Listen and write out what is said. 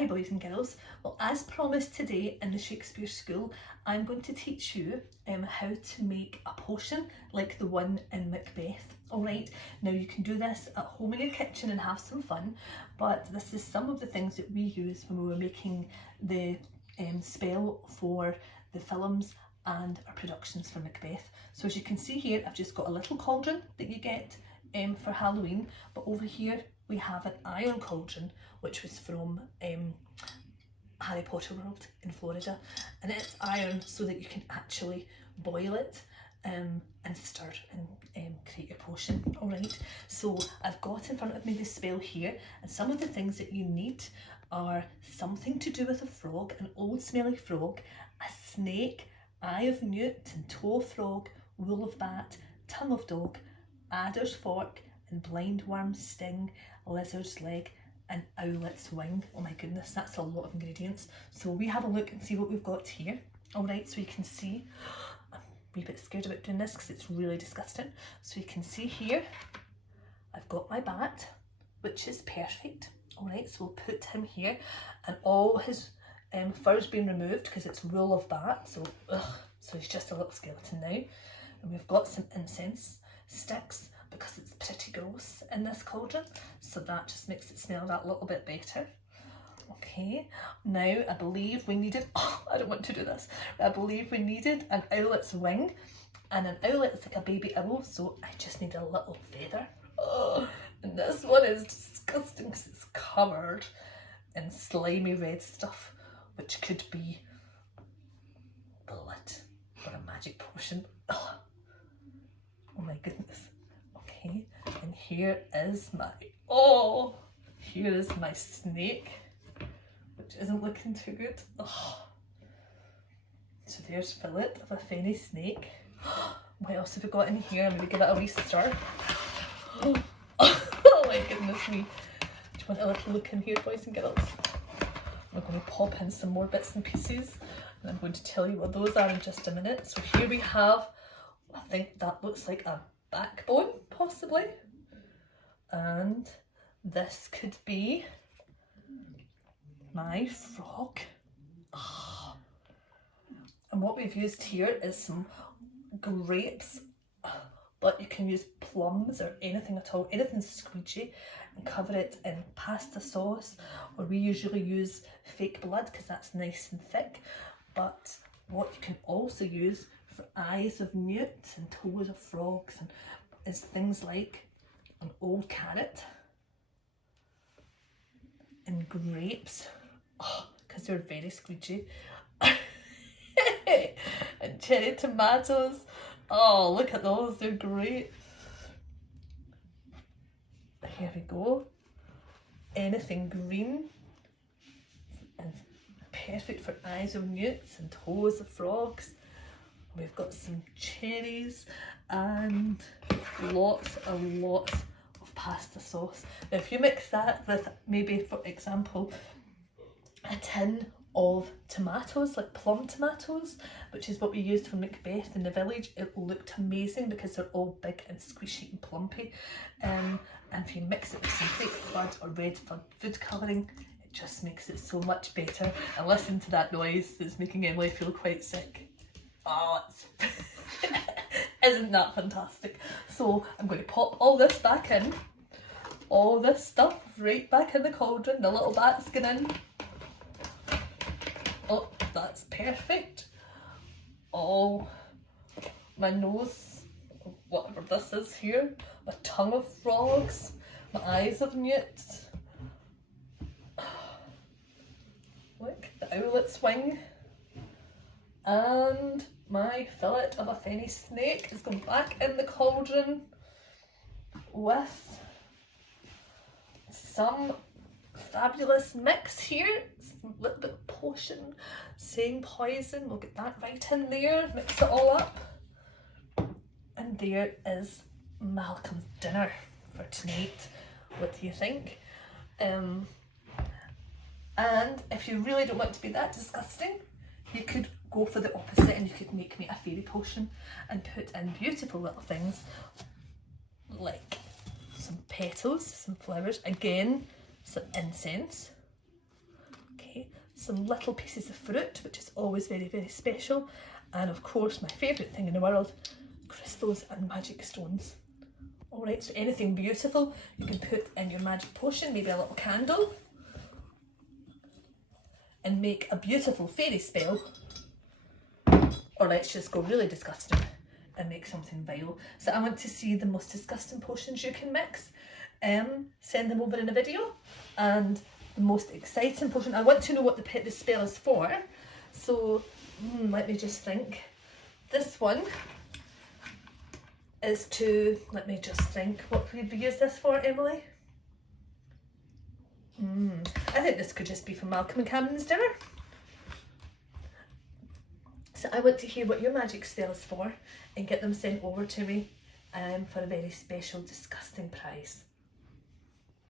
Hi boys and girls. Well, as promised today in the Shakespeare School, I'm going to teach you how to make a potion like the one in Macbeth. Alright, now you can do this at home in your kitchen and have some fun, but this is some of the things that we used when we were making the spell for the films and our productions for Macbeth. So as you can see here, I've just got a little cauldron that you get for Halloween, but over here we have an iron cauldron which was from Harry Potter World in Florida, and it's iron so that you can actually boil it and stir and create your potion. Alright, so I've got in front of me the spell here, and some of the things that you need are something to do with a frog, an old smelly frog, a snake, eye of newt and toe of frog, wool of bat, tongue of dog, adder's fork and blind worm's sting, lizard's leg and owlet's wing. Oh my goodness, that's a lot of ingredients. So we have a look and see what we've got here. Alright, so you can see, I'm a wee bit scared about doing this because it's really disgusting. So you can see here, I've got my bat, which is perfect. Alright, so we'll put him here, and all his fur's been removed because it's wool of bat, so he's just a little skeleton now. And we've got some incense sticks because it's pretty gross in this cauldron, so that just makes it smell that little bit better. Okay, now I believe we needed, I don't want to do this, I believe we needed an owlet's wing, and an owlet is like a baby owl, so I just need a little feather. And this one is disgusting because it's covered in slimy red stuff, which could be blood or a magic potion. Oh my goodness. Okay, and here is my snake, which isn't looking too good. So there's Phillip of a fenny snake. What else have we got in here? Maybe give it a wee stir. Oh my goodness me. Do you want a little look in here, boys and girls? We're going to pop in some more bits and pieces, and I'm going to tell you what those are in just a minute. So here we have, I think that looks like a backbone, possibly. And this could be my frog. And what we've used here is some grapes, but you can use plums or anything at all, anything squeegee, and cover it in pasta sauce, or we usually use fake blood because that's nice and thick. But what you can also use for eyes of newts and toes of frogs is things like an old carrot and grapes, because they're very squeegee, and cherry tomatoes. Oh, look at those, they're great. Here we go. Anything green and perfect for eyes of newts and toes of frogs. We've got some cherries and lots of pasta sauce. Now if you mix that with maybe, for example, a tin of tomatoes, like plum tomatoes, which is what we used for Macbeth in the village, it looked amazing because they're all big and squishy and plumpy. And if you mix it with some fake blood or red food colouring, it just makes it so much better. And listen to that noise, it's making Emily feel quite sick. Oh, it's isn't that fantastic? So I'm going to pop all this back in, all this stuff right back in the cauldron, the little bat's going in. Oh, that's perfect. Oh, my nose, whatever this is here, my tongue of frogs, my eyes of newts. Look, the owlet's wing. And my fillet of a fenny snake is going back in the cauldron with some fabulous mix here. Some little bit of potion, saying poison. We'll get that right in there, mix it all up. And there is Malcolm's dinner for tonight. What do you think? And if you really don't want to be that disgusting, you could go for the opposite and you could make me a fairy potion and put in beautiful little things like some petals, some flowers, again some incense, some little pieces of fruit, which is always very, very special, and of course my favourite thing in the world, crystals and magic stones. Alright, so anything beautiful you can put in your magic potion, maybe a little candle, and make a beautiful fairy spell. Or let's just go really disgusting and make something vile. So I want to see the most disgusting potions you can mix. Send them over in a video. And the most exciting potion, I want to know what the spell is for. So let me just think. This one is to, let me just think, what would we use this for, Emily? I think this could just be for Malcolm and Camden's dinner. So I want to hear what your magic spell is for and get them sent over to me for a very special, disgusting prize.